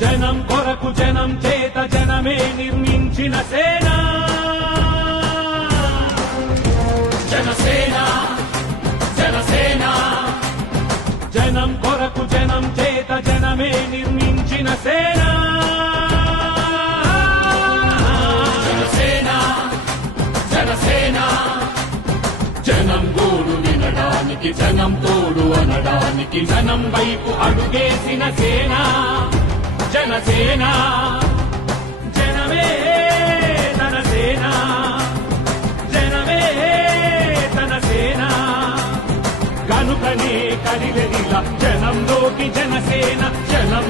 జనం కొరకు జనం చేత జనమే నిర్మించిన సేన జనసేన జనసేన జనం కొరకు జనం చేత జనమే నిర్మించిన సేన జనసేన జనసేన జనం గోడు వినడానికి జనం తోడు అనడానికి జనం వైపు అడుగేసిన సేన జనసేన జనమే తన సేన జనమే తన సేన కనుకనే కదిలెదిలా జనంలోకి జనసేన జనం